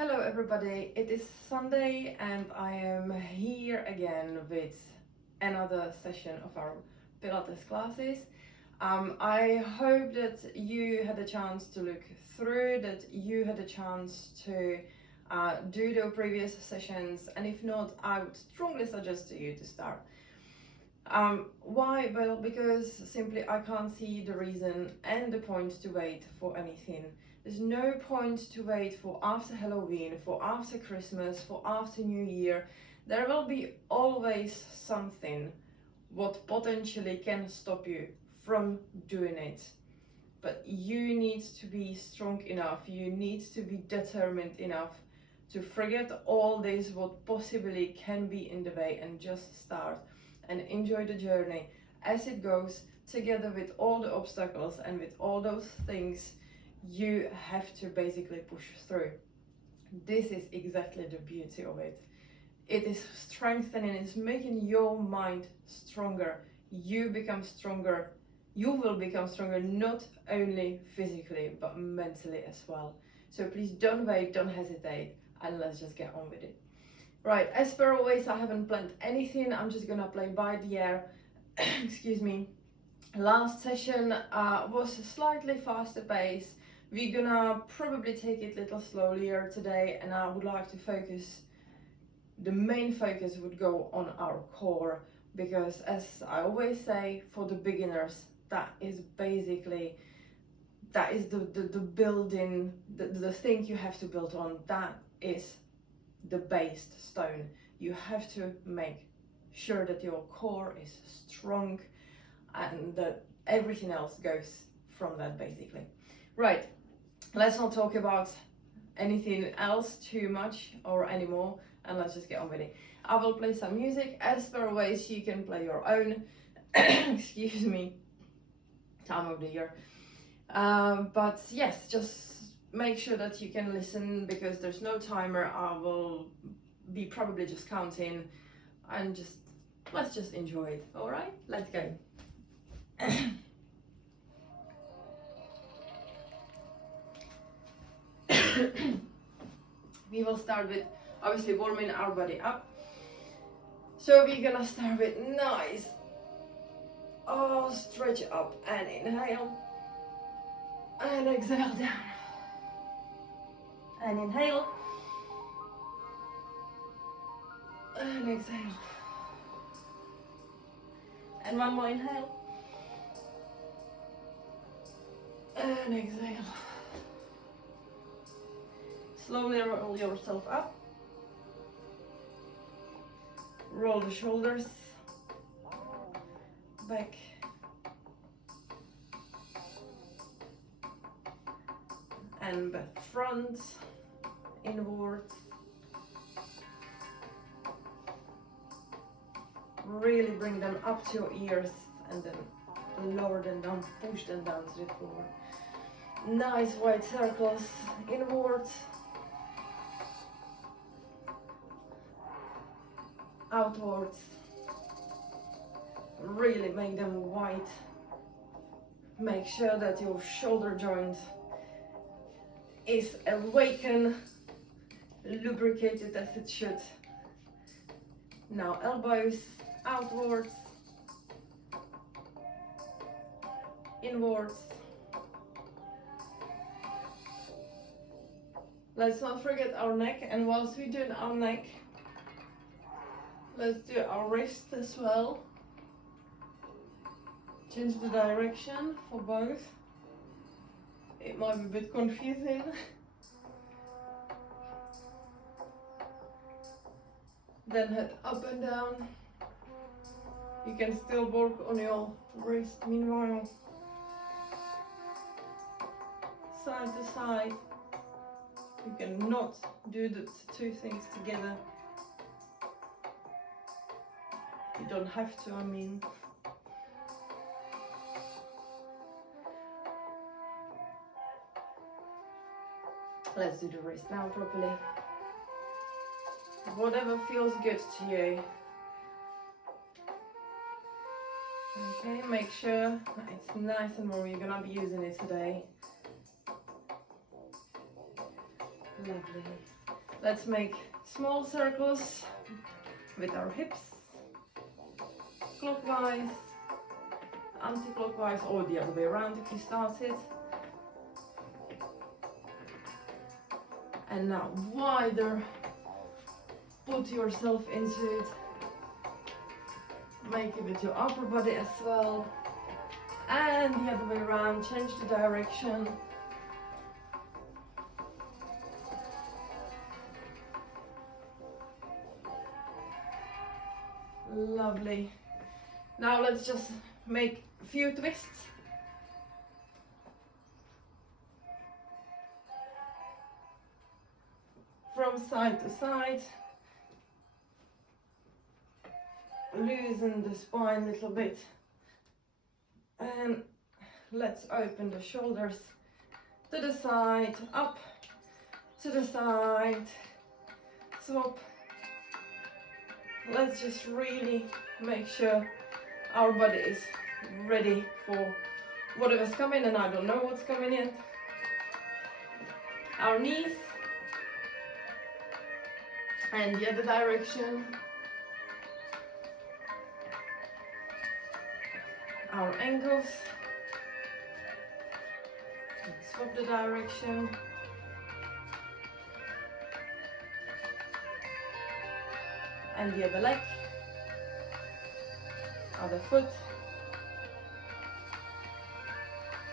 Hello everybody, it is Sunday and I am here again with another session of our Pilates classes. I hope that you had a chance to look through, that you had a chance to do the previous sessions, and if not, I would strongly suggest to you to start. Why? Well, because simply I can't see the reason and the point to wait for anything. There's no point to wait for after Halloween, for after Christmas, for after New Year. There will be always something what potentially can stop you from doing it. But you need to be strong enough, you need to be determined enough to forget all this what possibly can be in the way and just start and enjoy the journey as it goes, together with all the obstacles and with all those things you have to basically push through. This is exactly the beauty of it. It is strengthening, it's making your mind stronger. You become stronger. You will become stronger, not only physically, but mentally as well. So please don't wait, don't hesitate, and let's just get on with it. Right, as per always, I haven't planned anything. I'm just gonna play by the air. Excuse me. Last session was a slightly faster pace. We're gonna probably take it a little slowlier today, and I would like to focus, the main focus would go on our core, because as I always say, for the beginners, that is basically, that is the building, the thing you have to build on. That is the base stone. You have to make sure that your core is strong and that everything else goes from that basically. Right, let's not talk about anything else too much or anymore, and let's just get on with it. I will play some music. As per always, you can play your own excuse me, time of the year, but yes, just make sure that you can listen, because there's no timer. I will be probably just counting, and just let's just enjoy it. All right, let's go. We will start with obviously warming our body up. So we're gonna start with nice, stretch up and inhale, and exhale down, and inhale, and exhale, and one more inhale, and exhale. Slowly roll yourself up, roll the shoulders back, and back, front, inwards. Really bring them up to your ears, and then lower them down, push them down to the floor. Nice wide circles, inwards, outwards. Really make them wide. Make sure that your shoulder joint is awakened, lubricated as it should. Now elbows outwards, inwards. Let's not forget our neck, and whilst we're doing our neck, let's do our wrist as well. Change the direction for both. It might be a bit confusing. Then head up and down. You can still work on your wrist meanwhile. Side to side. You cannot do the two things together. You don't have to, I mean. Let's do the wrist now properly. Whatever feels good to you. Okay, make sure it's nice and warm. You're gonna be using it today. Lovely. Let's make small circles with our hips, clockwise, anti-clockwise, or the other way around if you started. And now wider, put yourself into it. Make it with your upper body as well. And the other way around, change the direction. Lovely. Now let's just make a few twists. From side to side. Loosen the spine a little bit. And let's open the shoulders to the side, up, to the side, swap. Let's just really make sure our body is ready for whatever's coming, and I don't know what's coming in. Our knees and the other direction. Our ankles. Swap the direction. And the other leg, other foot,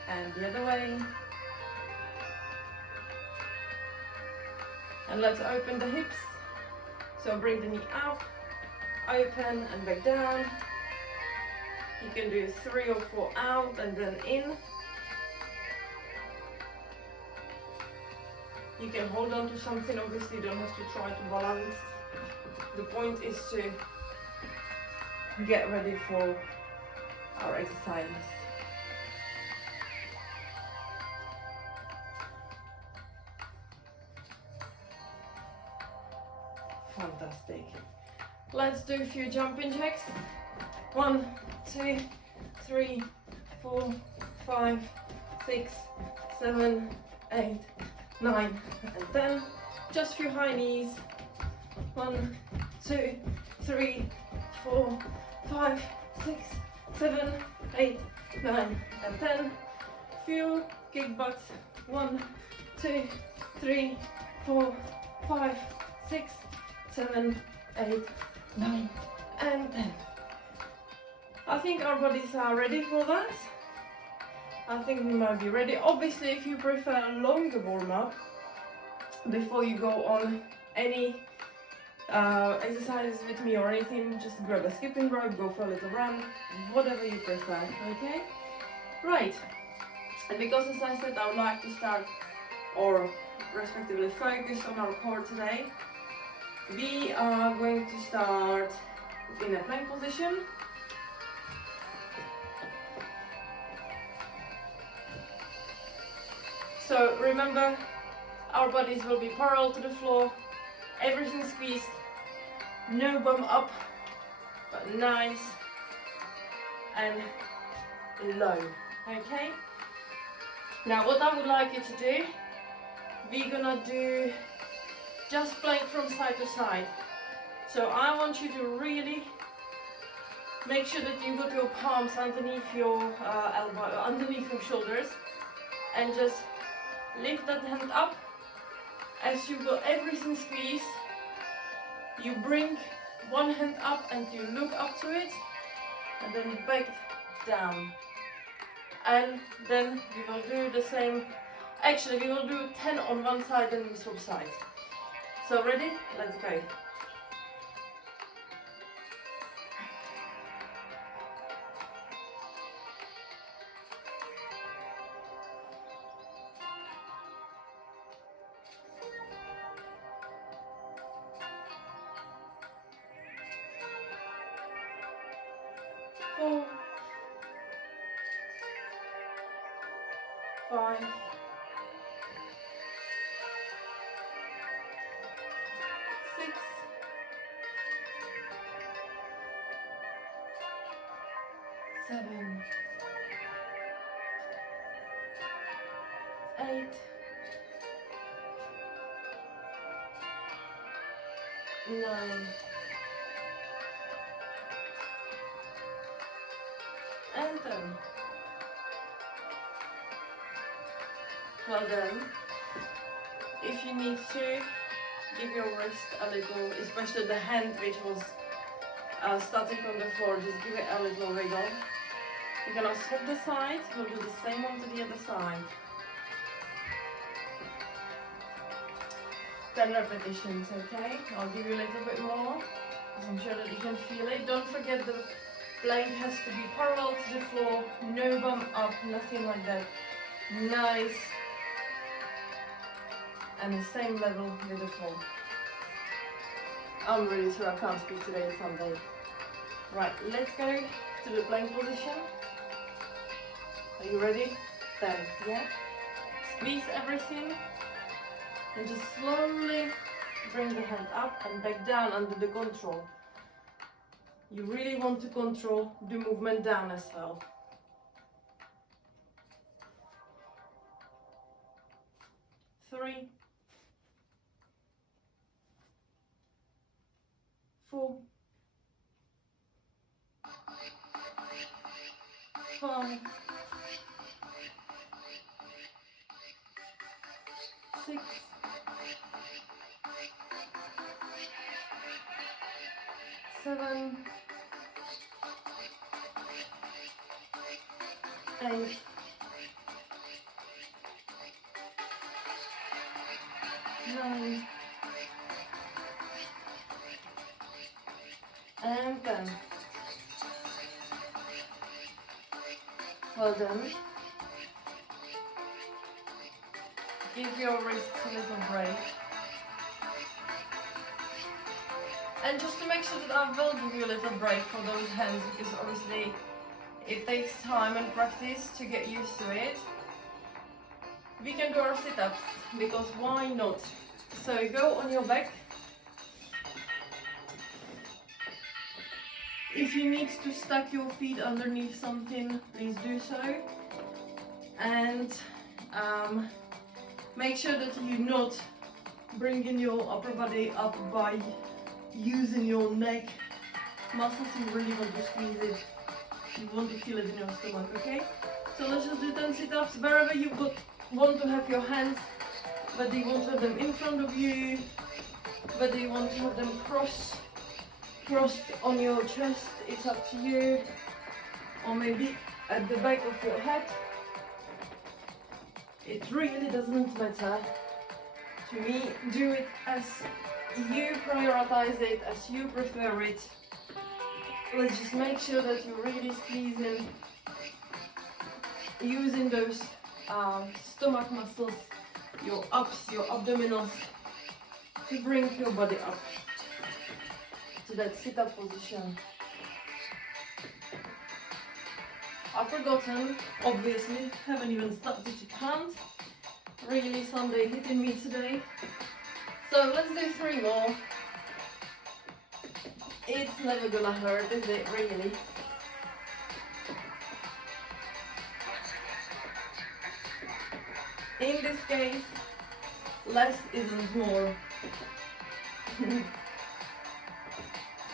and the other way. And let's open the hips. So bring the knee up, open and back down. You can do 3 or 4 out and then in. You can hold on to something, obviously you don't have to try to balance. The point is to get ready for our exercises. Fantastic. Let's do a few jumping jacks. 1, 2, 3, 4, 5, 6, 7, 8, 9, and 10. Just a few high knees. 1, 2, 3, 4, 5, 6, 7, 8, 9, and 10. Few kick butts. 1, 2, 3, 4, 5, 6, 7, 8, 9, and 10. I think our bodies are ready for that. I think we might be ready. Obviously, if you prefer a longer warm-up before you go on any exercises with me or anything, just grab a skipping rope, go for a little run, whatever you prefer, okay? Right, and because as I said, I would like to start or respectively focus on our core today, we are going to start in a plank position. So remember, our bodies will be parallel to the floor, everything squeezed, no bum up, but nice and low, okay? Now what I would like you to do, we're gonna do just plank from side to side. So I want you to really make sure that you put your palms underneath your elbow, underneath your shoulders, and just lift that hand up. As you got everything squeezed, you bring one hand up and you look up to it, and then back down. And then we will do the same. Actually, we will do 10 on one side and we swap sides. So ready? Let's go. Four, 5, 6, 7, 8, 9, and 10. Well done. If you need to, give your wrist a little, especially the hand which was static on the floor, just give it a little wiggle. You're gonna swap the side, we'll do the same one to the other side. 10 repetitions, okay? I'll give you a little bit more, because I'm sure that you can feel it. Don't forget the plank has to be parallel to the floor, no bum up, nothing like that. Nice. And the same level with the floor. I'm really sorry I can't speak today, it's Sunday. Right, let's go to the plank position. Are you ready? 10, yeah? Squeeze everything and just slowly bring the hand up and back down under the control. You really want to control the movement down as well. 3, 4, 5, 6, 7, 8, 9, and 10. Well done. Give your wrists a little break. And just to make sure that I will give you a little break for those hands, because obviously it takes time and practice to get used to it. We can do our sit-ups, because why not? So go on your back. If you need to stack your feet underneath something, please do so. And make sure that you're not bringing your upper body up by using your neck muscles. You really want to squeeze it. You want to feel it in your stomach, okay? So let's just do 10 sit-ups. Wherever you want to have your hands, whether you want to have them in front of you, whether you want to have them crossed on your chest, it's up to you, or maybe at the back of your head. It really doesn't matter to me. Do it as you prioritize it, as you prefer it. Let's just make sure that you're really squeezing, using those stomach muscles, your ups, your abdominals, to bring your body up to that sit-up position. I've forgotten, obviously, haven't even started to count. Really Sunday hitting me today. So let's do 3 more. It's never gonna hurt, is it, really? In this case, less isn't more.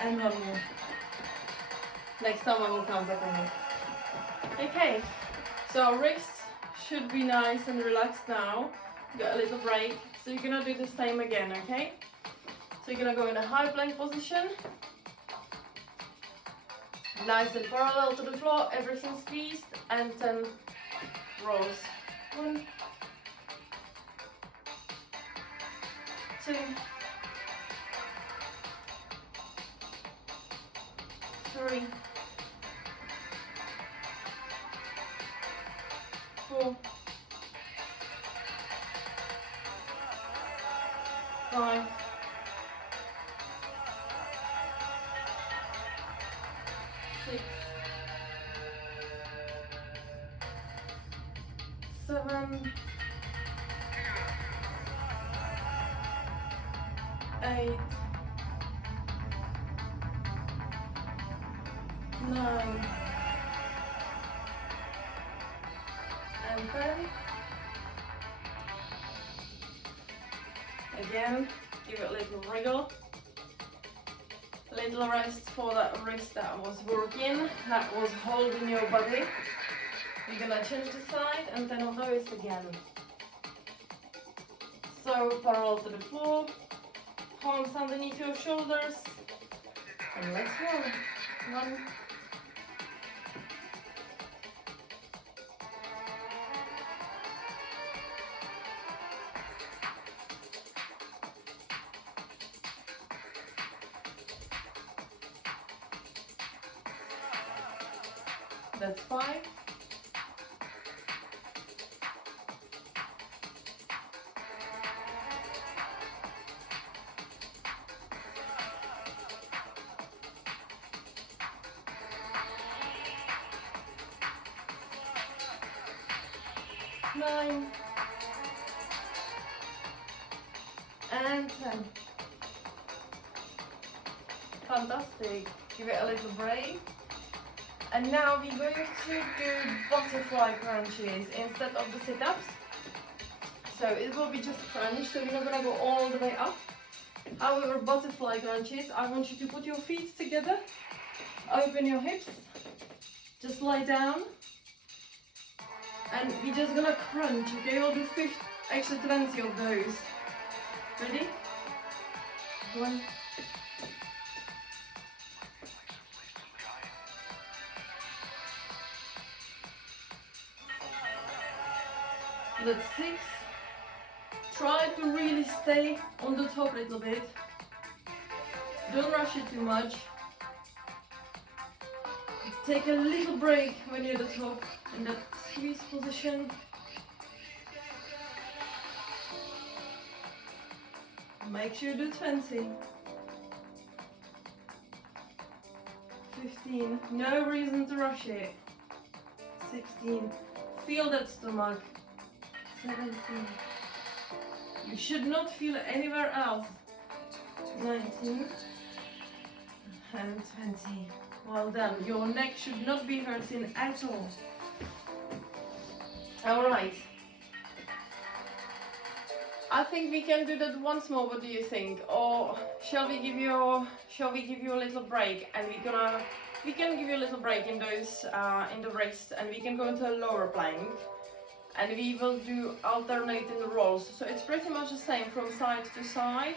And 1 more. Next time I will count back on this. Okay, so our wrists should be nice and relaxed now. Got a little break. So you're gonna do the same again, okay? So you're gonna go in a high plank position. Nice and parallel to the floor, everything squeezed, and 10 rolls. 1, 2, 3, 4, 5, 6, 7, 8, 9, and 10. Again, give it a little wriggle. Little rest for that wrist that was working, that was holding your body. We're gonna change the side and then on those again. So parallel to the floor, palms underneath your shoulders, and let's roll. 1, that's 5, 9, and 10. Fantastic. Give it a little break. And now we're going to do butterfly crunches instead of the sit-ups. So it will be just a crunch, so we're not going to go all the way up. However, butterfly crunches, I want you to put your feet together, open your hips, just lie down, and we're just going to crunch, okay? We'll do 20 of those. Ready? 1, that's 6. Try to really stay on the top a little bit. Don't rush it too much. Take a little break when you're at the top in that squeeze position. Make sure you do 20. 15. No reason to rush it. 16. Feel that stomach. 17. You should not feel it anywhere else. 19 and 20. Well done. Your neck should not be hurting at all. Alright. I think we can do that once more. What do you think? Or shall we give you a little break, and we can give you a little break in those in the wrist, and we can go into a lower plank. And we will do alternating rolls. So it's pretty much the same from side to side.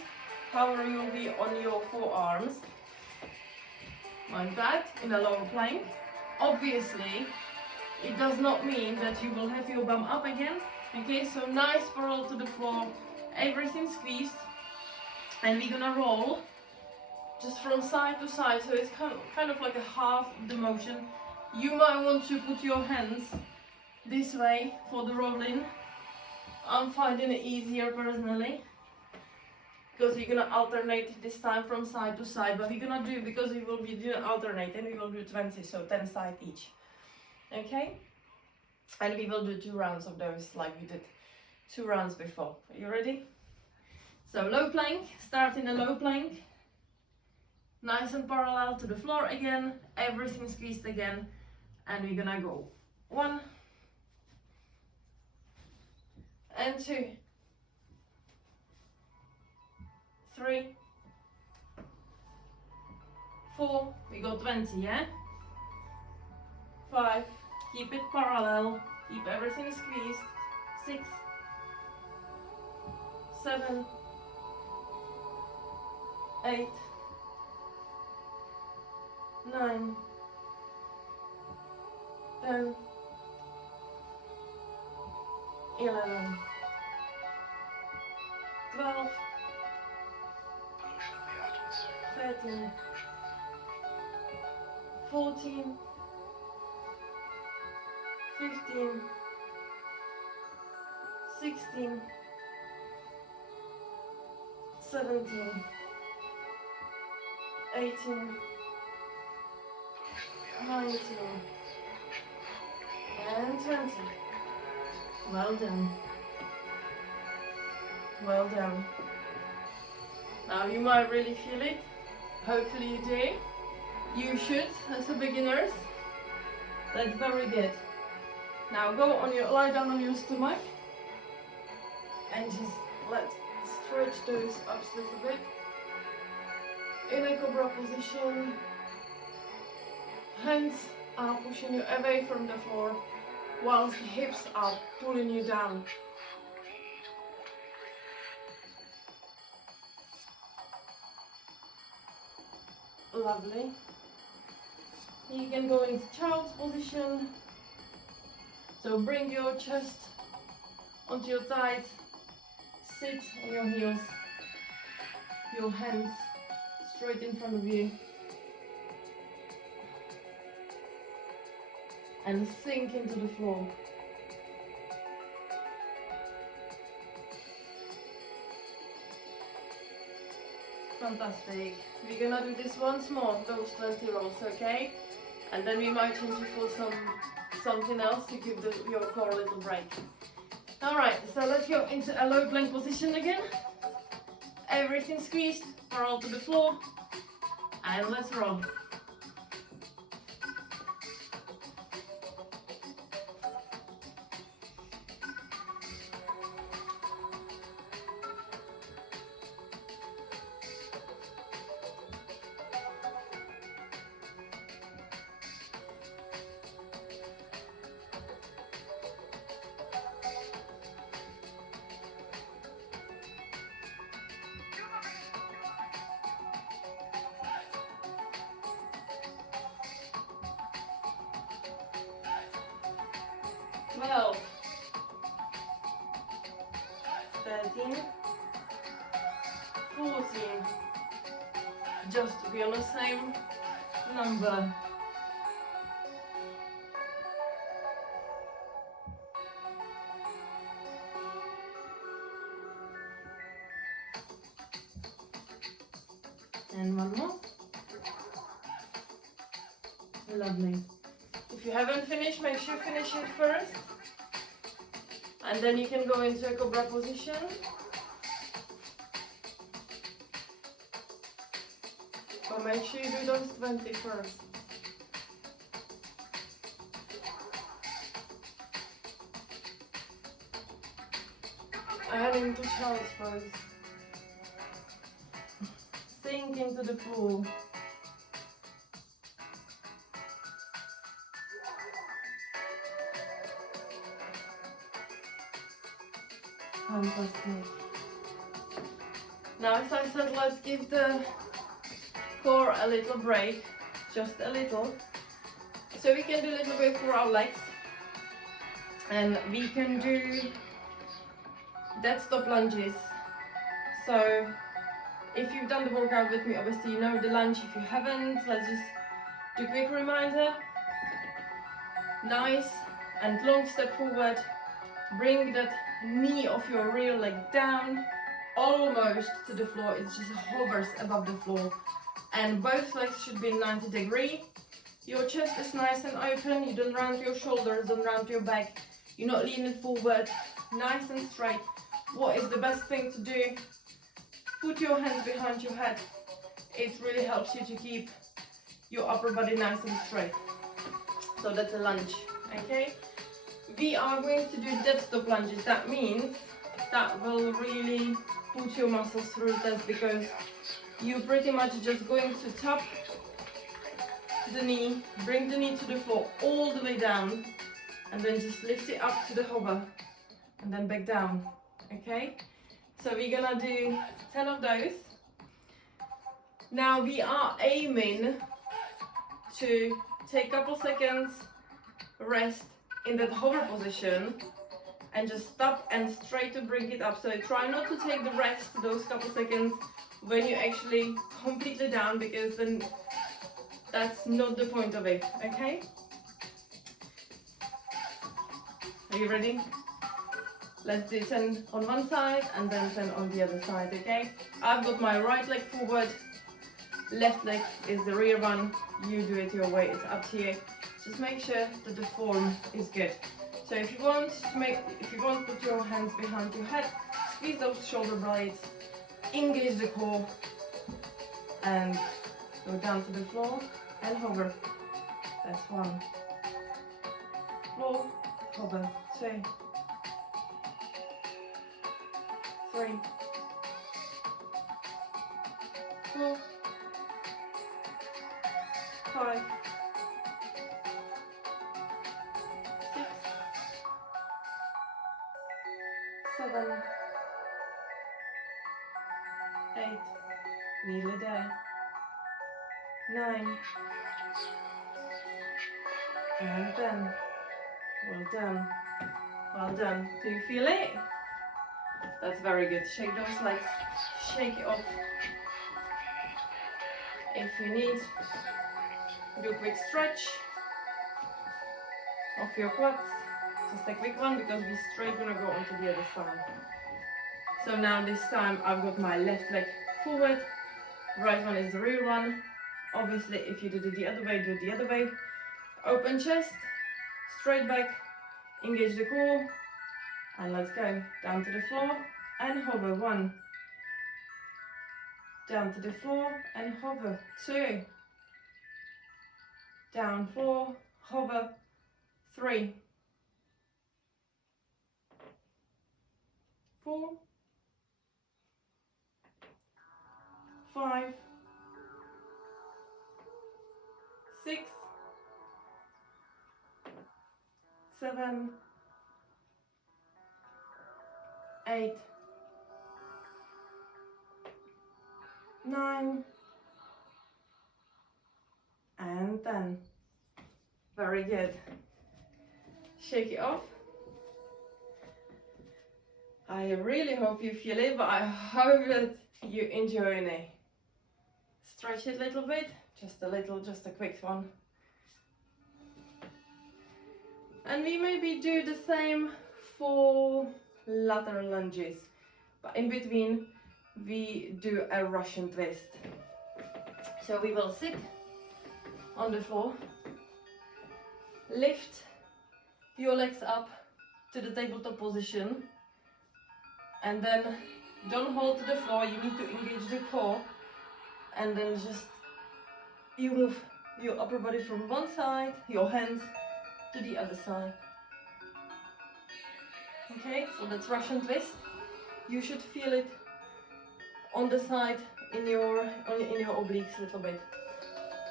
However, you will be on your forearms. Like that, in a lower plank. Obviously, it does not mean that you will have your bum up again. Okay, so nice parallel to the floor. Everything squeezed. And we're gonna roll just from side to side. So it's kind of like a half of the motion. You might want to put your hands this way for the rolling. I'm finding it easier personally, because we're gonna alternate this time from side to side, but we're gonna do, because we will be doing alternating, we will do 20, so 10 sides each. Okay? And we will do 2 rounds of those like we did 2 rounds before. Are you ready? So low plank, start in a low plank. Nice and parallel to the floor again, everything squeezed again, and we're gonna go 1 and 2, 3, 4, we got 20, yeah? 5, keep it parallel, keep everything squeezed. 6, 7, 8, 9, 10, 11, 12, 13, 14, 15, 16, 17, 18, 19, and 20. Well done. Well done. Now you might really feel it. Hopefully you do. You should, as a beginners. That's very good. Now lie down on your stomach and just let's stretch those ups a little bit. In a cobra position, hands are pushing you away from the floor, whilst hips are pulling you down. Lovely. You can go into child's position. So bring your chest onto your thighs, sit on your heels, your hands straight in front of you, and sink into the floor. Fantastic. We're gonna do this once more, those 20 rolls, okay? And then we might change you for something else to give your core a little break. Alright, so let's go into a low plank position again. Everything squeezed, roll to the floor, and let's roll. Well, 13, 14, just to be on the same number. And one more. Lovely. If you haven't finished, make sure you finish it first. And then you can go into a cobra position. But make sure you do those 20 first. And into child's pose. Sink into the pool. Fantastic. Now, as I said, let's give the core a little break, just a little. So we can do a little bit for our legs, and we can do dead stop lunges. So if you've done the workout with me, obviously you know the lunge. If you haven't, let's just do a quick reminder. Nice and long step forward. Bring that knee of your rear leg down, almost to the floor. It just hovers above the floor. And both legs should be 90 degrees. Your chest is nice and open. You don't round your shoulders, don't round your back. You're not leaning forward. Nice and straight. What is the best thing to do? Put your hands behind your head. It really helps you to keep your upper body nice and straight. So that's a lunge, okay? We are going to do dead stop lunges. That means that will really put your muscles through the test, because you're pretty much just going to tap the knee, bring the knee to the floor all the way down, and then just lift it up to the hover and then back down, okay? So we're gonna do 10 of those. Now we are aiming to take a couple seconds rest in that hover position and just stop and straight to bring it up. So try not to take the rest, those couple seconds, when you're actually completely down, because then that's not the point of it, okay? Are you ready? Let's do 10 on one side and then 10 on the other side, okay? I've got my right leg forward, left leg is the rear one. You do it your way, it's up to you. Just make sure that the form is good. So if you want, put your hands behind your head, squeeze those shoulder blades, engage the core, and go down to the floor and hover. That's 1. Floor, hover. 2, 3, 4, 5, 6, 7, 8, nearly there, 9, and 10. Well done, well done. Do you feel it? That's very good. Shake those legs, shake it off. If you need, do a quick stretch of your quads. Just a quick one because we're straight gonna go onto the other side. So now this time I've got my left leg forward, right one is the rear one. Obviously if you did it the other way, do it the other way. Open chest, straight back, engage the core, and let's go. Down to the floor and hover. 1. Down to the floor and hover. 2. Down, 4, hover. 3, 4, 5, 6, 7, 8, 9, and 10. Very good. Shake it off. I really hope you feel it, but I hope that you're enjoying it. Stretch it a little bit, just a quick one. And we maybe do the same for lateral lunges, but in between we do a Russian twist. So we will sit on the floor, lift your legs up to the tabletop position, and then don't hold to the floor, you need to engage the core, and then just you move your upper body from one side, your hands to the other side. Okay, so that's Russian twist. You should feel it on the side in your obliques a little bit.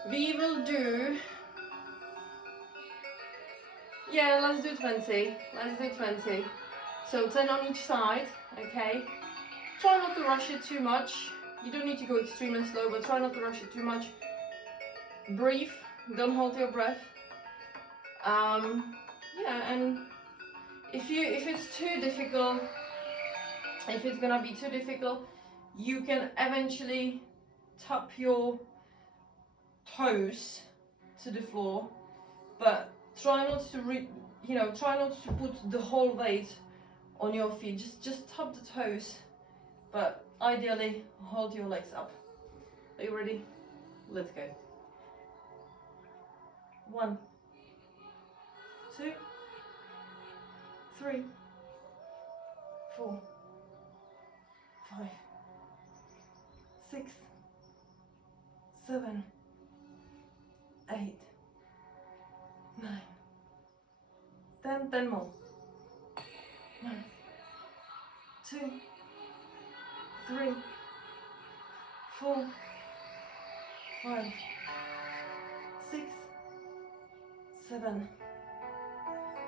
We will do, yeah, let's do 20. Let's do 20. So 10 on each side, okay? Try not to rush it too much. You don't need to go extremely slow, but try not to rush it too much. Breathe, don't hold your breath. Yeah, and if it's too difficult, if it's gonna be too difficult, you can eventually tap your toes to the floor, but try not to try not to put the whole weight on your feet. Just tap the toes, but ideally hold your legs up. Are you ready? Let's go. 1, 2, 3, 4, 5, 6, 7, 8, 9, 10, 10 more. 1, 2, 3, 4, 5, 6, 7,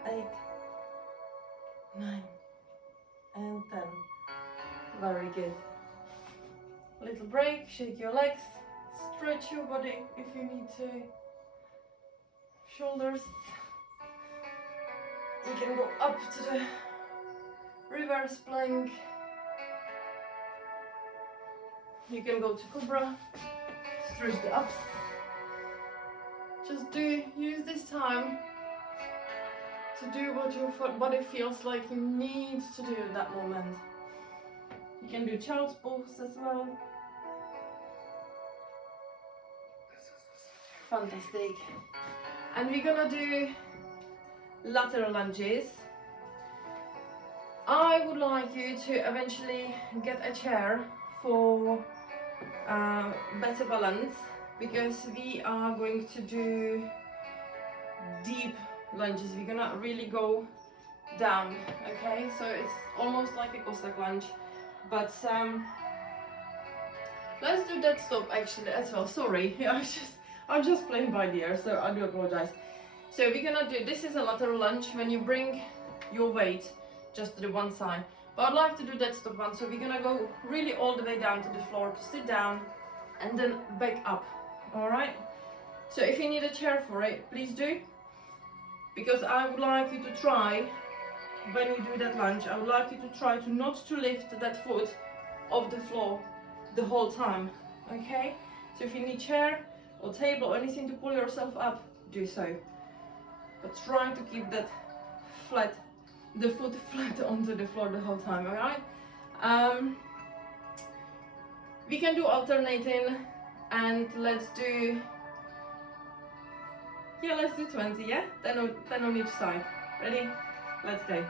8, 9, and 10. Very good. Little break, shake your legs, stretch your body if you need to. Shoulders. You can go up to the reverse plank. You can go to Cobra, stretch the abs. Just use this time to do what your body feels like you need to do at that moment. You can do child's pose as well. Fantastic. And we're gonna do lateral lunges. I would like you to eventually get a chair for better balance, because we are going to do deep lunges. We're gonna really go down, okay? So it's almost like a Cossack lunge, but let's do that stop actually as well. Sorry, I'm just playing by the ear, so I do apologize. So we're gonna do, this is a lateral lunge when you bring your weight just to the one side. But I'd like to do that step one, so we're gonna go really all the way down to the floor to sit down and then back up, all right? So if you need a chair for it, please do, because I would like you to try, when you do that lunge, I would like you to try to not to lift that foot off the floor the whole time, okay? So if you need chair or table or anything to pull yourself up, do so. But try to keep that flat, the foot flat onto the floor the whole time, alright? We can do alternating, and let's do 20, yeah? 10 on each side. Ready? Let's go.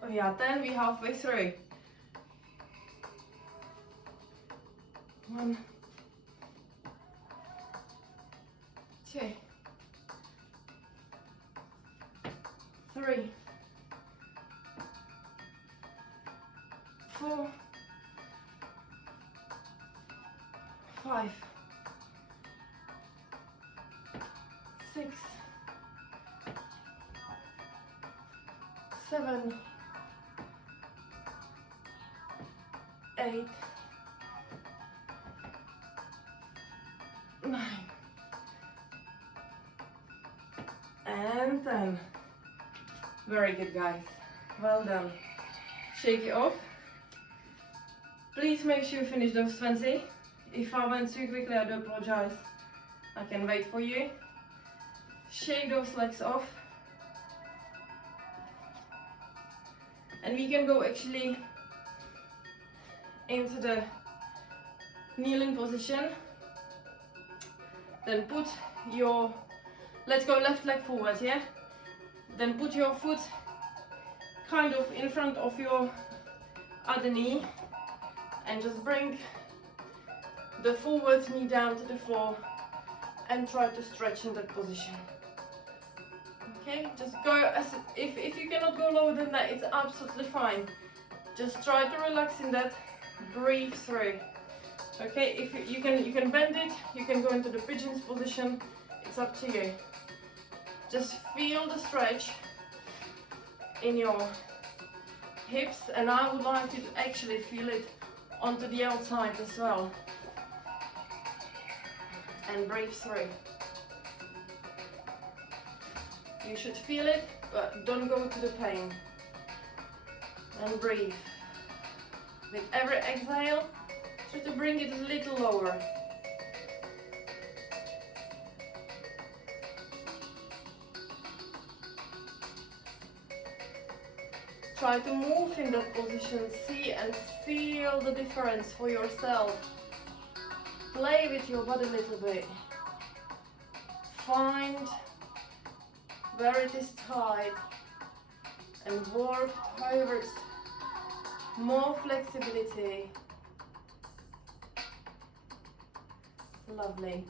Oh yeah, 10, we're halfway through. 1, 2, 3, 4, 5, 6, 7, 8, 9, and 10. Very good, guys. Well done. Shake it off. Please make sure you finish those 20. If I went too quickly, I do apologize. I can wait for you. Shake those legs off. And we can go actually into the kneeling position. Then put your, let's go left leg forward, yeah? Then put your foot kind of in front of your other knee and just bring the forward knee down to the floor and try to stretch in that position. Okay, just go as if you cannot go lower than that, it's absolutely fine. Just try to relax in that, breathe through. Okay, if you can bend it, you can go into the pigeon's position, it's up to you. Just feel the stretch in your hips, and I would like you to actually feel it onto the outside as well. And breathe through. You should feel it, but don't go to the pain. And breathe. With every exhale, try to bring it a little lower. Try to move in that position, see and feel the difference for yourself. Play with your body a little bit. Find where it is tight and work towards more flexibility. Lovely.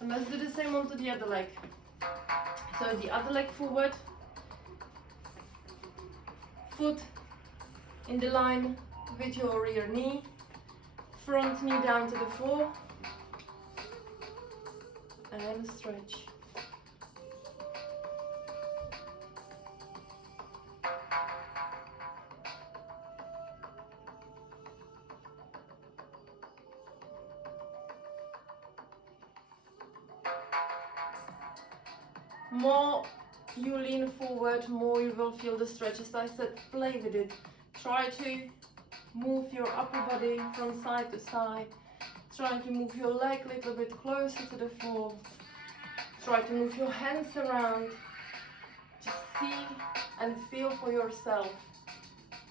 And let's do the same onto the other leg. So the other leg forward, foot in the line with your rear knee, front knee down to the floor, and stretch. More you lean forward, more you will feel the stretch. As I said, play with it. Try to move your upper body from side to side. Try to move your leg a little bit closer to the floor. Try to move your hands around. Just see and feel for yourself.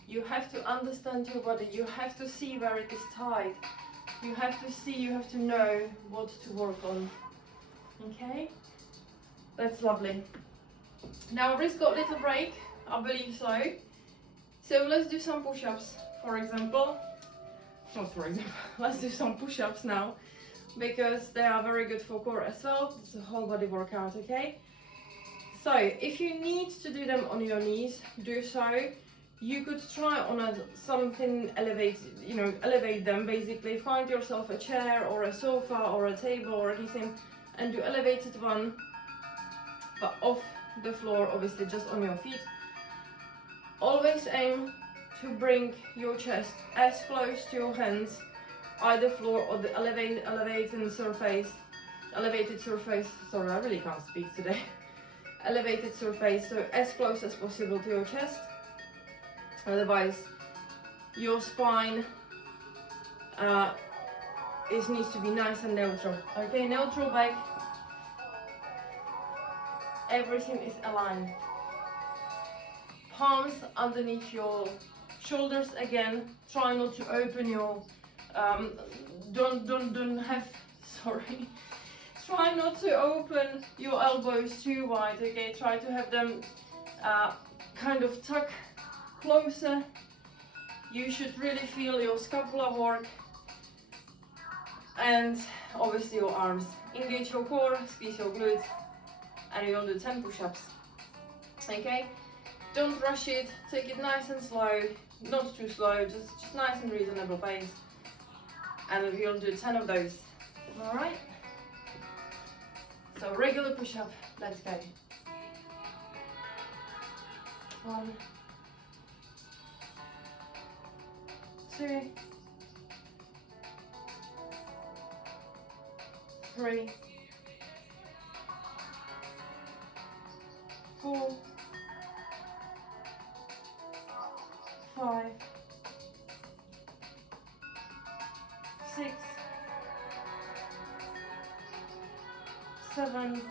You have to understand your body. You have to see where it is tight. You have to see, you have to know what to work on. Okay? That's lovely. Now wrist got a little break, I believe so. So let's do some push-ups, for example. Not for example, let's do some push-ups now, because they are very good for core as well. It's a whole body workout, okay? So if you need to do them on your knees, do so. You could try on something elevated, elevate them basically. Find yourself a chair or a sofa or a table or anything and do elevated one, but off the floor, obviously just on your feet. Always aim to bring your chest as close to your hands, either floor or the elevated surface. Sorry, I really can't speak today. Elevated surface, so as close as possible to your chest. Otherwise, your spine needs to be nice and neutral. Okay, neutral back. Everything is aligned. Palms underneath your shoulders again. Try not to open your. Try not to open your elbows too wide. Okay, try to have them kind of tuck closer. You should really feel your scapula work, and obviously your arms. Engage your core, squeeze your glutes, and you'll do 10 push-ups. Okay, don't rush it, take it nice and slow, not too slow, just nice and reasonable pace, and you'll do 10 of those. All right, so regular push-up, let's go. 1, 2, 3, 4, 5, 6, 7,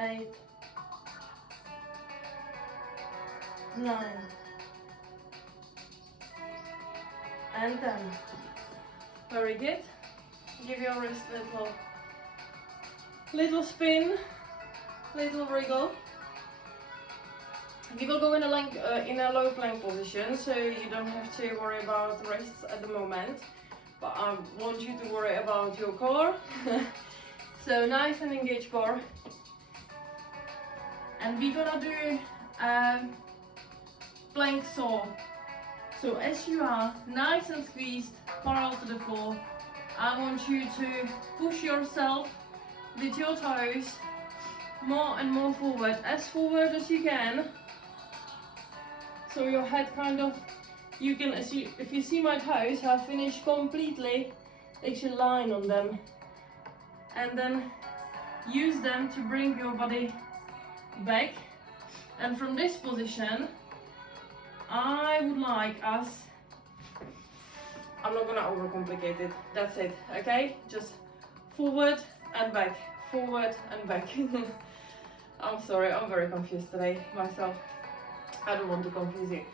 8, 9, and 10. Very good. Give your wrist little spin, little wriggle. We will go in a low plank position, so you don't have to worry about wrists at the moment. But I want you to worry about your core. So nice and engaged core. And we're gonna do plank saw. So as you are nice and squeezed parallel to the floor, I want you to push yourself with your toes more and more forward as you can. So your head kind of, you can, if you see my toes, I finish completely, actually line on them. And then use them to bring your body back. And from this position, I would like us, I'm not gonna overcomplicate it, that's it, okay? Just forward and back, forward and back. I'm sorry, I'm very confused today myself. I don't want to confuse you.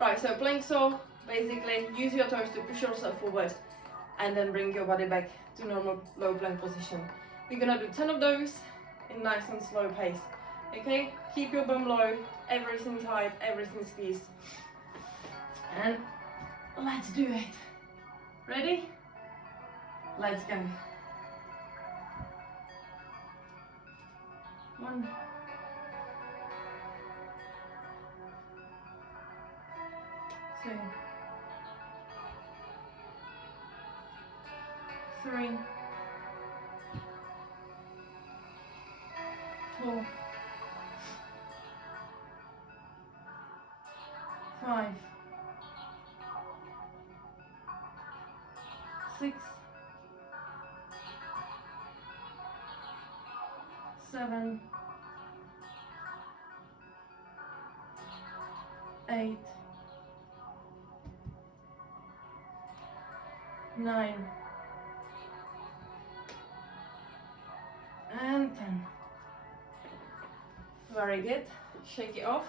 Right, so plank saw, basically use your toes to push yourself forward and then bring your body back to normal low plank position. We're gonna do 10 of those in nice and slow pace. Okay, keep your bum low, everything tight, everything squeezed. And let's do it. Ready? Let's go. 1, 2, 3, 4, 5, 6, 7, 8, 9, and 10. Very good. Shake it off.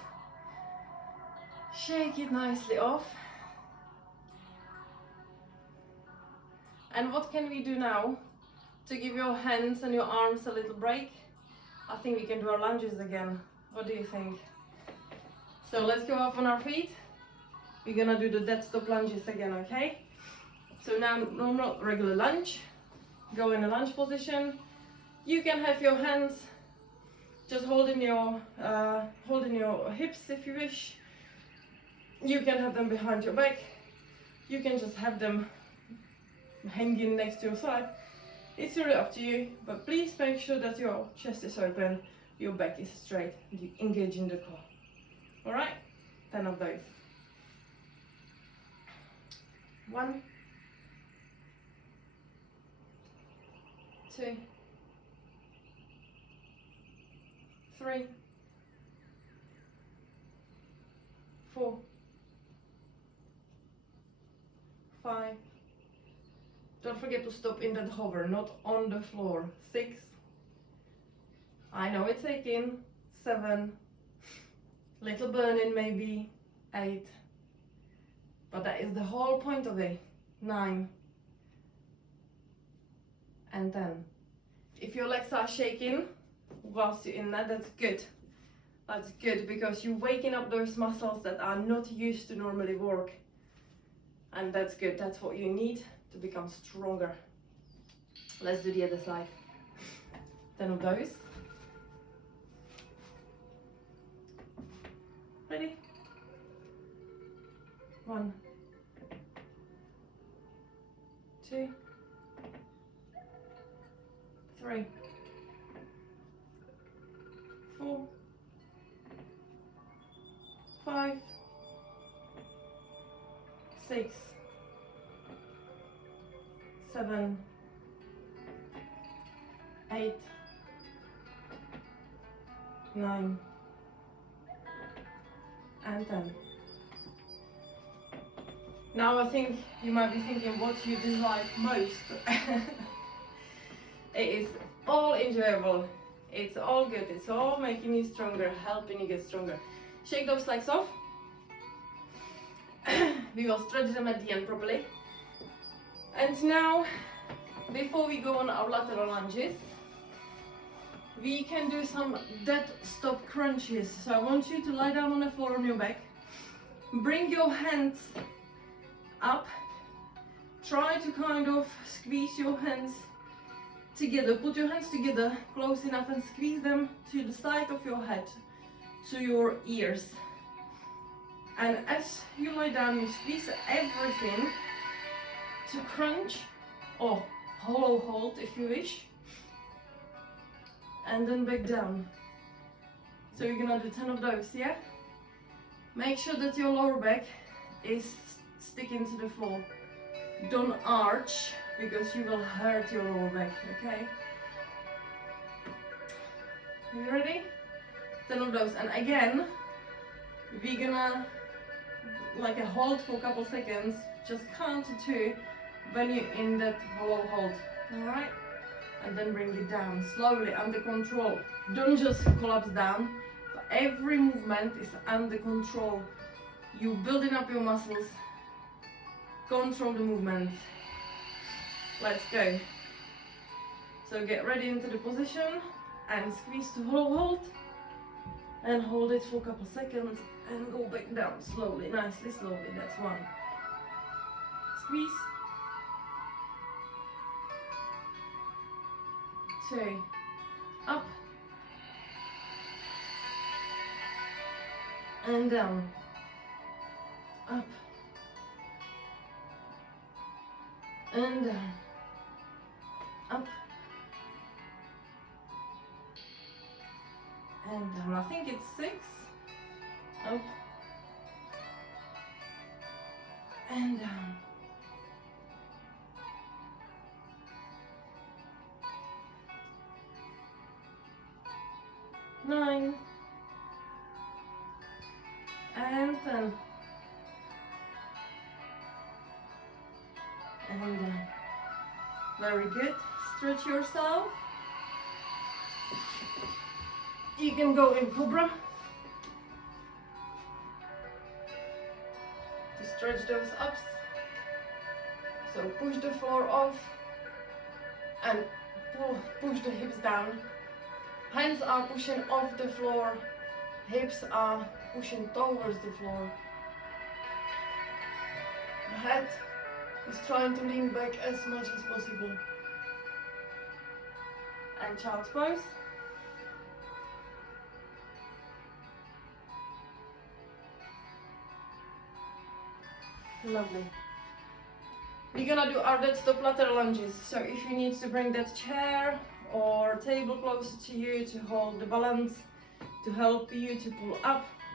Shake it nicely off. And what can we do now to give your hands and your arms a little break? I think we can do our lunges again. What do you think? So let's go up on our feet. We're gonna do the dead stop lunges again, okay? So now normal regular lunge. Go in a lunge position. You can have your hands just holding your hips if you wish. You can have them behind your back. You can just have them hanging next to your side. It's really up to you, but please make sure that your chest is open, your back is straight, you engage in the core. Alright? 10 of those. 1, 2, 3, 4, 5. Don't forget to stop in that hover, not on the floor. 6. I know it's aching. 7. Little burning maybe. 8. But that is the whole point of it. 9. And 10. If your legs are shaking whilst you're in that, that's good. That's good because you're waking up those muscles that are not used to normally work. And that's good. That's what you need to become stronger. Let's do the other side. 10 of those. Ready? 1, 2, 3, 4, 5, 6, 7, 8, 9, and 10. Now I think you might be thinking what you dislike most. It is all enjoyable. It's all good. It's all making you stronger, helping you get stronger. Shake those legs off. We will stretch them at the end properly. And now, before we go on our lateral lunges, we can do some dead stop crunches. So I want you to lie down on the floor on your back. Bring your hands up. Try to kind of squeeze your hands together. Put your hands together close enough and squeeze them to the side of your head, to your ears. And as you lie down, you squeeze everything to crunch or hollow hold if you wish. And then back down. So you're gonna do 10 of those, yeah? Make sure that your lower back is sticking to the floor. Don't arch because you will hurt your lower back, okay? You ready? 10 of those. And again, we're gonna like a hold for a couple seconds. Just count to 2 when you're in that hollow hold. Alright? And then bring it down slowly, under control. Don't just collapse down, but every movement is under control. You're building up your muscles. Control the movement. Let's go. So get ready into the position and squeeze to hollow hold. And hold it for a couple seconds and go back down slowly, nicely slowly. That's 1. Squeeze. 2. Up. And down. Up. And down. Up. And down. I think it's 6. Up. And down. 9. And 10. And down. Very good. Stretch yourself. You can go in cobra to stretch those ups. So push the floor off and push the hips down. Hands are pushing off the floor, hips are pushing towards the floor. The head is trying to lean back as much as possible. And child's pose. Lovely. We're gonna do our dead stop lateral lunges. So if you need to bring that chair or table closer to you to hold the balance, to help you to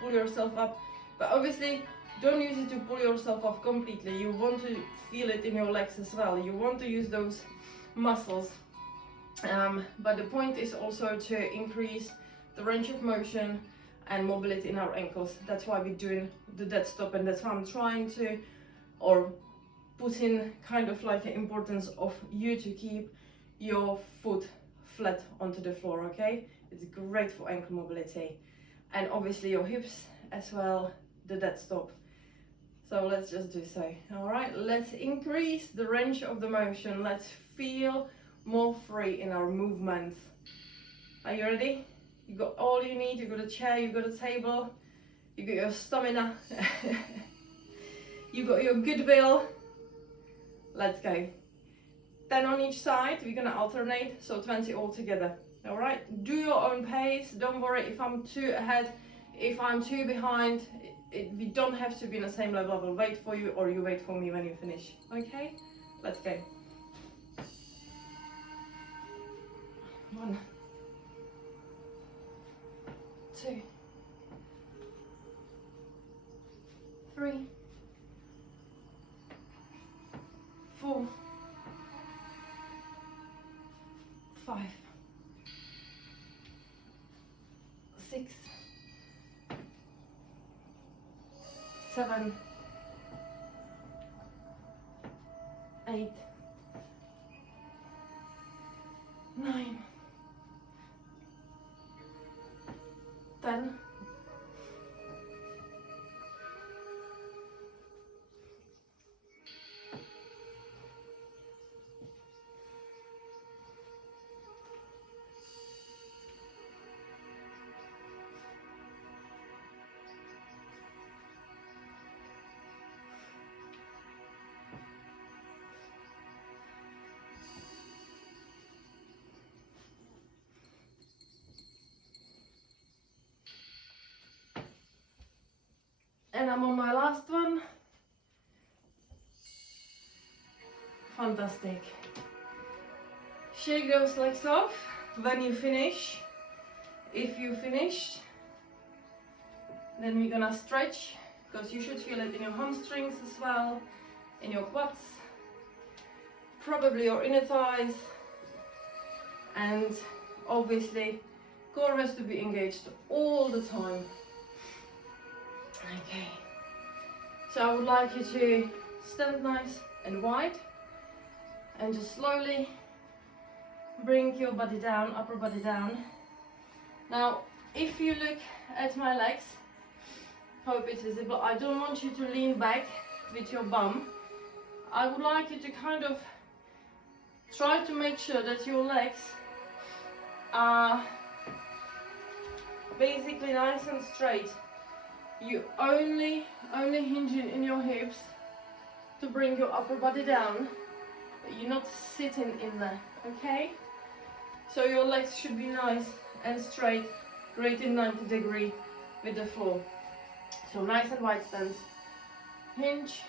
pull yourself up. But obviously, don't use it to pull yourself up completely. You want to feel it in your legs as well. You want to use those muscles. But the point is also to increase the range of motion and mobility in our ankles. That's why we're doing the dead stop, and that's why I'm trying to, or put in kind of like the importance of you to keep your foot flat onto the floor, okay? It's great for ankle mobility. And obviously your hips as well, the dead stop. So let's just do so. All right, let's increase the range of the motion. Let's feel more free in our movements. Are you ready? You got all you need. You got a chair, you got a table, you got your stamina, you got your goodwill. Let's go. 10 on each side. We're gonna alternate, so 20 all together. All right, do your own pace. Don't worry if I'm too ahead, if I'm too behind. We don't have to be in the same level. I will wait for you, or you wait for me when you finish. Okay, let's go. 1, 2, 3, 4, 5, 6, 7, 8, 9, 10, and I'm on my last one. Fantastic. Shake those legs off when you finish. If you finished, then we're gonna stretch, because you should feel it in your hamstrings as well, in your quads, probably your inner thighs, and obviously core has to be engaged all the time. Okay, so I would like you to stand nice and wide and just slowly bring your body down, upper body down. Now, if you look at my legs, hope it's visible, I don't want you to lean back with your bum. I would like you to kind of try to make sure that your legs are basically nice and straight. You only hinging in your hips to bring your upper body down, but you're not sitting in there, okay? So your legs should be nice and straight, greater than 90 degrees with the floor. So nice and wide stance. Hinge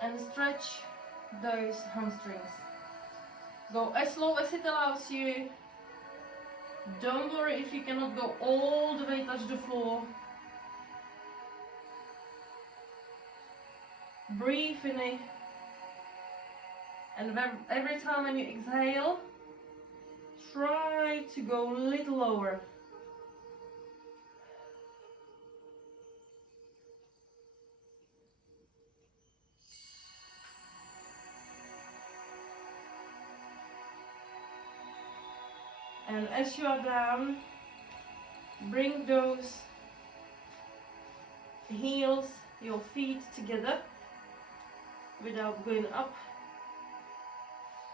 and stretch those hamstrings. Go as slow as it allows you. Don't worry if you cannot go all the way touch the floor. Breathe in it. And every time when you exhale, try to go a little lower. And as you are down, bring those heels, your feet together without going up,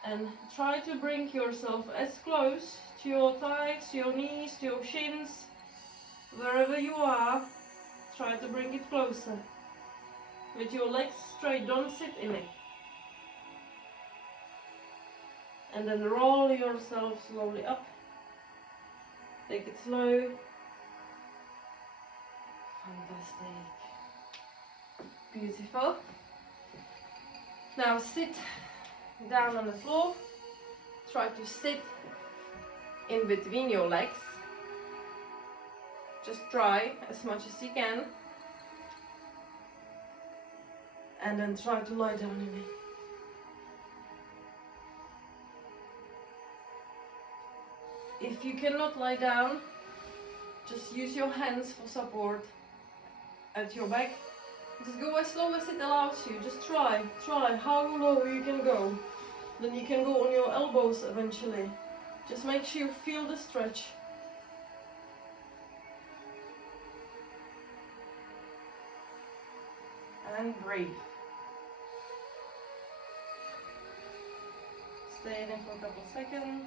and try to bring yourself as close to your thighs, to your knees, to your shins, wherever you are. Try to bring it closer with your legs straight, don't sit in it. And then roll yourself slowly up. Take it slow. Fantastic. Beautiful. Now sit down on the floor. Try to sit in between your legs. Just try as much as you can. And then try to lie down in it. If you cannot lie down, just use your hands for support at your back. Just go as slow as it allows you. Just try how low you can go. Then you can go on your elbows eventually. Just make sure you feel the stretch. And breathe. Stay in for a couple seconds.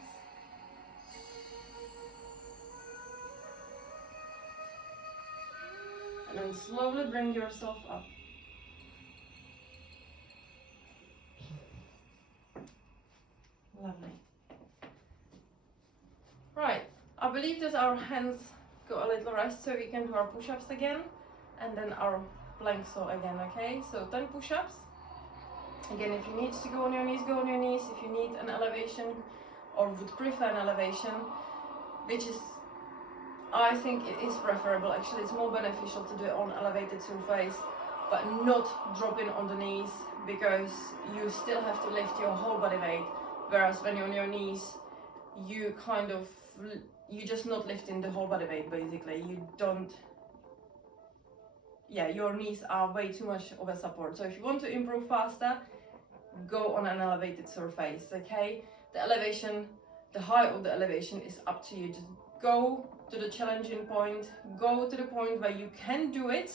And then slowly bring yourself up. Lovely. Right, I believe that our hands got a little rest, so we can do our push-ups again, and then our plank saw again, okay? So 10 push-ups. Again, if you need to go on your knees, go on your knees. If you need an elevation, or would prefer an elevation, which is, I think it is preferable, actually it's more beneficial to do it on elevated surface, but not dropping on the knees, because you still have to lift your whole body weight, whereas when you're on your knees, you just not lifting the whole body weight, basically. You don't, yeah, your knees are way too much of a support. So if you want to improve faster, go on an elevated surface, okay? The elevation, the height of the elevation is up to you. Just go to the challenging point, go to the point where you can do it,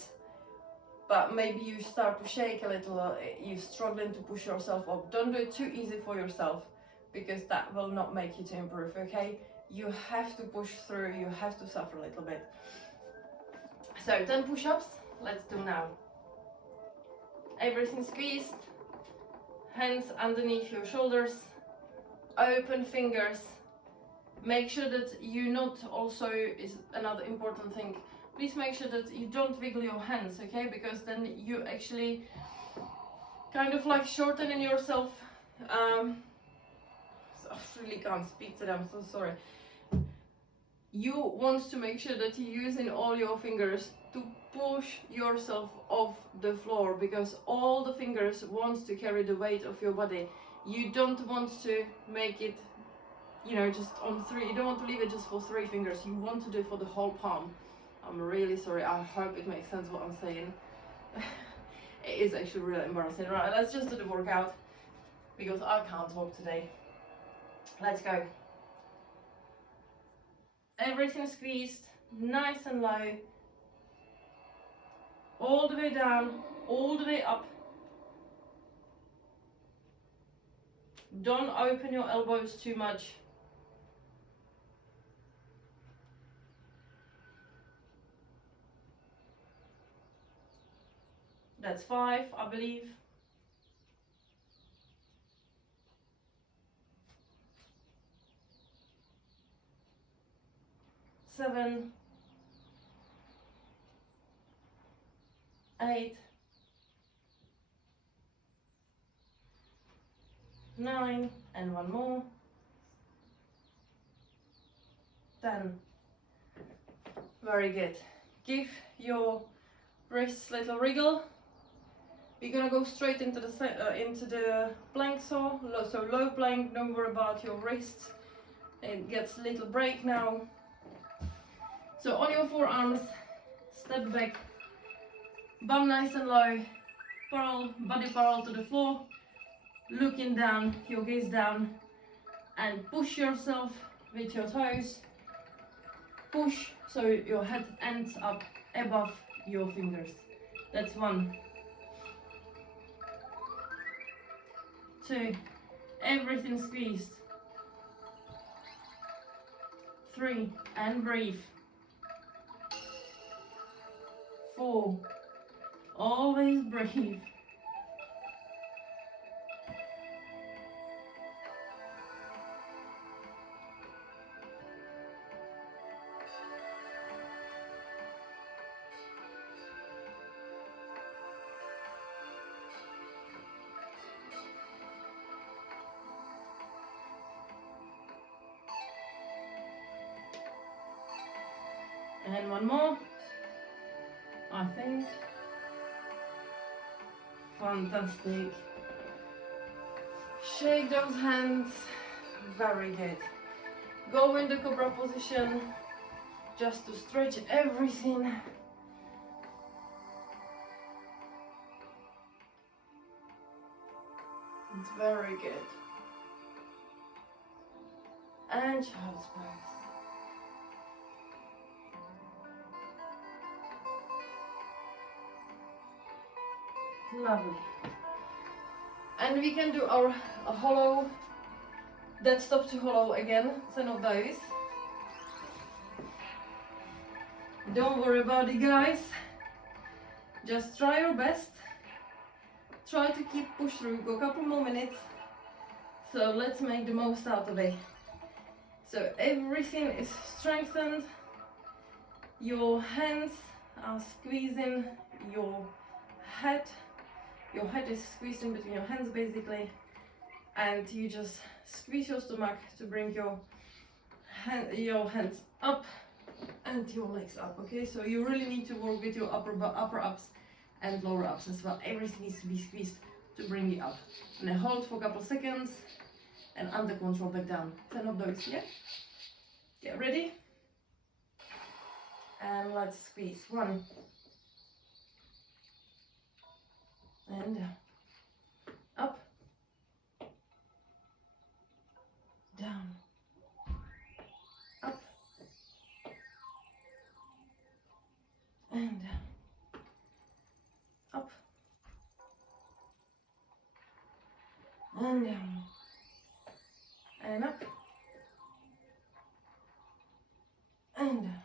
but maybe you start to shake a little, you're struggling to push yourself up. Don't do it too easy for yourself, because that will not make you to improve, okay? You have to push through, you have to suffer a little bit. So 10 push-ups, let's do now. Everything squeezed, hands underneath your shoulders, open fingers. Make sure that you not also, is another important thing, please make sure that you don't wiggle your hands, okay? Because then you actually kind of like shortening yourself. I really can't speak today, I'm so sorry. You want to make sure that you're using all your fingers to push yourself off the floor, because all the fingers want to carry the weight of your body. You don't want to make it, you know, just on 3. You don't want to leave it just for 3 fingers. You want to do it for the whole palm. I'm really sorry. I hope it makes sense what I'm saying. It is actually really embarrassing. Right, let's just do the workout, because I can't talk today. Let's go. Everything squeezed, nice and low. All the way down, all the way up. Don't open your elbows too much. That's 5, I believe. 7, 8, 9, and one more. 10. Very good. Give your wrists a little wriggle. We're gonna go straight into the plank saw. So low plank. Don't worry about your wrists. It gets a little break now. So on your forearms, step back, bum nice and low, body parallel to the floor, looking down, your gaze down, and push yourself with your toes. Push so your head ends up above your fingers. That's 1. 2. Everything squeezed. 3. And breathe. 4. Always breathe. 1 more, I think. Fantastic. Shake those hands. Very good. Go in the cobra position just to stretch everything. It's very good. And child's pose. Lovely. And we can do our hollow, that stop to hollow again, 10 of those. Don't worry about it, guys. Just try your best. Try to keep push through, go a couple more minutes. So let's make the most out of it. So everything is strengthened. Your hands are squeezing your head. Your head is squeezed in between your hands basically. And you just squeeze your stomach to bring your hands up and your legs up, okay? So you really need to work with your upper ups and lower ups as well. Everything needs to be squeezed to bring it up. And then hold for a couple seconds and under control back down. 10 of those, yeah? Get ready. And let's squeeze. 1. And down. Up. Down. Up. And down. Up. And down. And up. And down.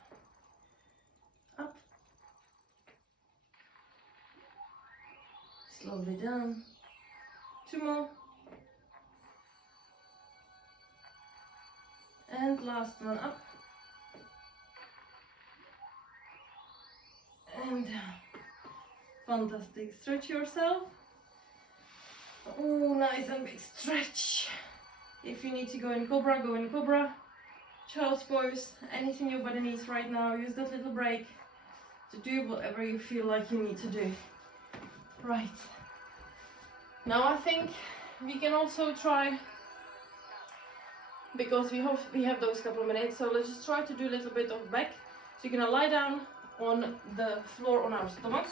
Up. Slowly down. 2 more. And last one, up. And down. Fantastic. Stretch yourself. Oh, nice and big stretch. If you need to go in cobra, go in cobra. Child's pose, anything your body needs right now. Use that little break to do whatever you feel like you need to do. Right. Now I think we can also try, because we have those couple of minutes, so let's just try to do a little bit of back. So you're gonna lie down on the floor on our stomach.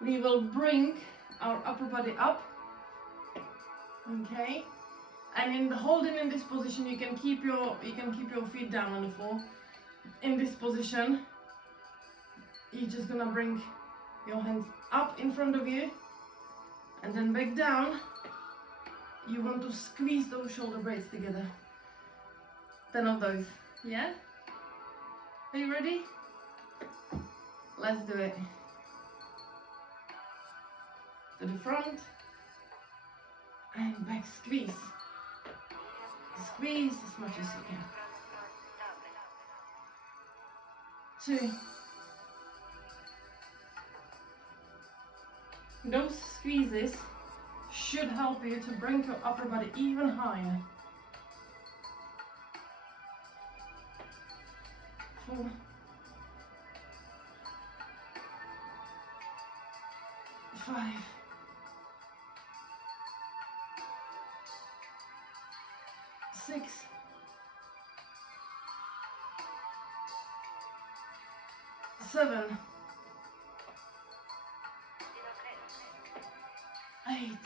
We will bring our upper body up. Okay. And in the holding in this position, you can keep your feet down on the floor. In this position, you're just gonna bring your hands up in front of you and then back down. You want to squeeze those shoulder blades together. 10 of those, yeah? Are you ready? Let's do it. To the front and back, squeeze. Squeeze as much as you can. 2. Those squeezes should help you to bring your upper body even higher. 4. 5. 6. 7. 8.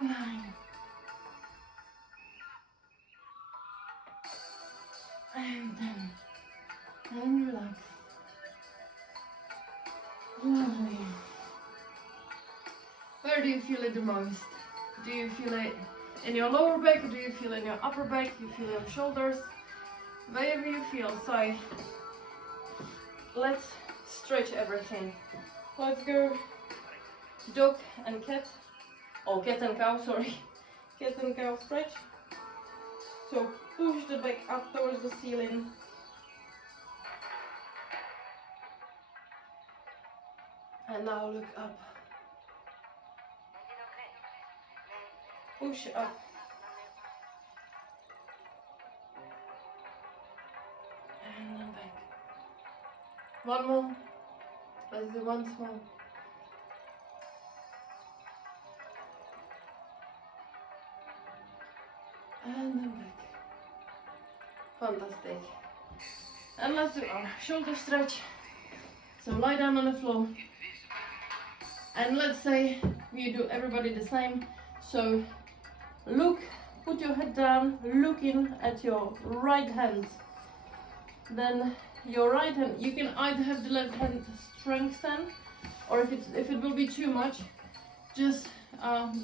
9, and 10, and relax. Lovely. Where do you feel it the most? Do you feel it in your lower back, or do you feel it in your upper back? You feel your shoulders? Wherever you feel. So let's stretch everything. Let's go dog and cat, or cat and cow, sorry. Cat and cow stretch. So push the back up towards the ceiling. And now look up. Push up. And then back. One more. Let's do once more. And then back. Fantastic. And let's do our shoulder stretch. So lie down on the floor. And let's say we do everybody the same. So look, put your head down, looking at your right hand. Then your right hand, you can either have the left hand strengthened, or if it will be too much, just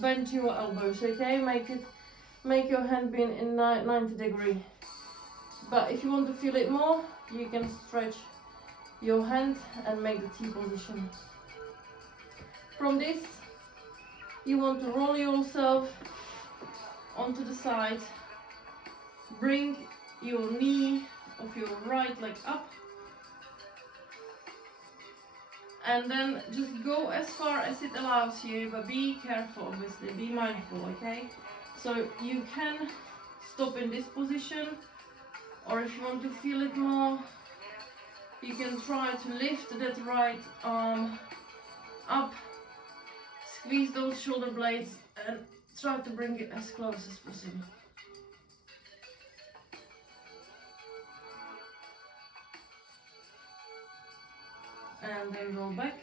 bend your elbows, okay? Make your hand be in 90 degree. But if you want to feel it more, you can stretch your hand and make the T position. From this, you want to roll yourself onto the side, bring your knee of your right leg up, and then just go as far as it allows you, but be careful, obviously, be mindful, okay? So you can stop in this position, or if you want to feel it more, you can try to lift that right arm up, squeeze those shoulder blades, and try to bring it as close as possible. And then roll back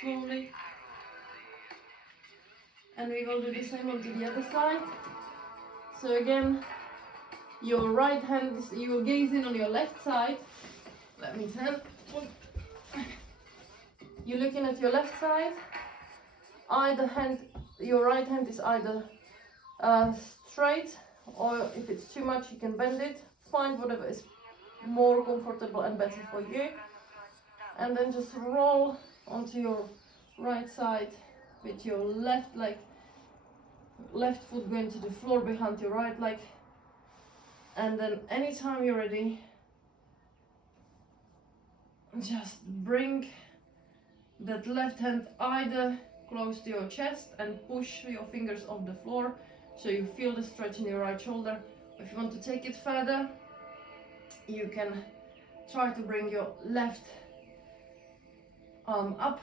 slowly. And we will do the same onto the other side. So again, your right hand, you gaze in on your left side. Let me turn. You're looking at your left side. Either hand, your right hand is either straight, or if it's too much, you can bend it. Find whatever is more comfortable and better for you. And then just roll onto your right side with your left leg, left foot going to the floor behind your right leg. And then anytime you're ready, just bring that left hand either close to your chest and push your fingers off the floor so you feel the stretch in your right shoulder. If you want to take it further, you can try to bring your left arm up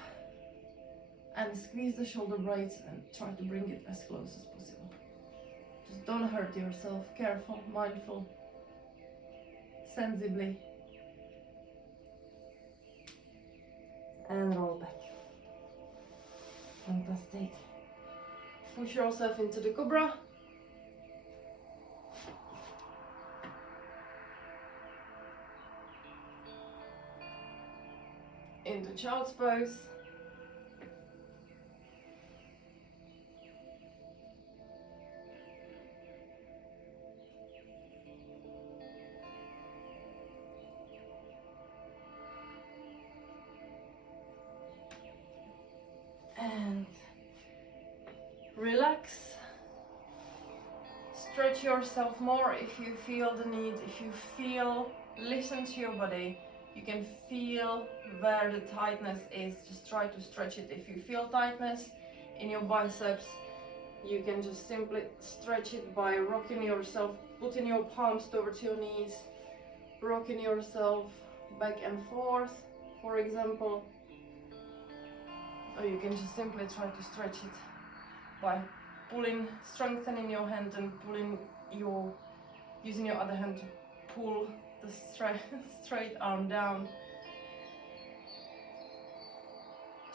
and squeeze the shoulder blades and try to bring it as close as possible. Just don't hurt yourself. Careful, mindful, sensibly. And roll back. Fantastic. Push yourself into the cobra. Into child's pose. And relax. Stretch yourself more if you feel the need. If you feel, listen to your body. You can feel where the tightness is. Just try to stretch it. If you feel tightness in your biceps, you can just simply stretch it by rocking yourself, putting your palms towards your knees, rocking yourself back and forth, for example. Or you can just simply try to stretch it by pulling, strengthening your hand and pulling using your other hand to pull the straight arm down.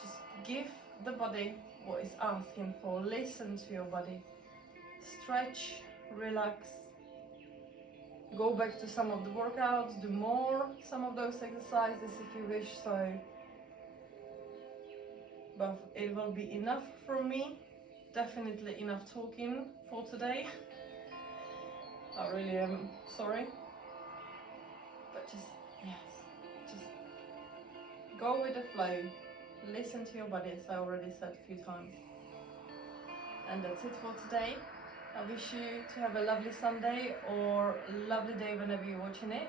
Just give the body what it's asking for. Listen to your body. stretch, relax, go back to some of the workouts, do some of those exercises if you wish so. But it will be enough from me, definitely enough talking for today. I really am sorry, but just, yes, just go with the flow, listen to your body, as I already said a few times. And that's it for today. I wish you to have a lovely Sunday or lovely day whenever you're watching it,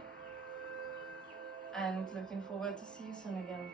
and looking forward to see you soon again.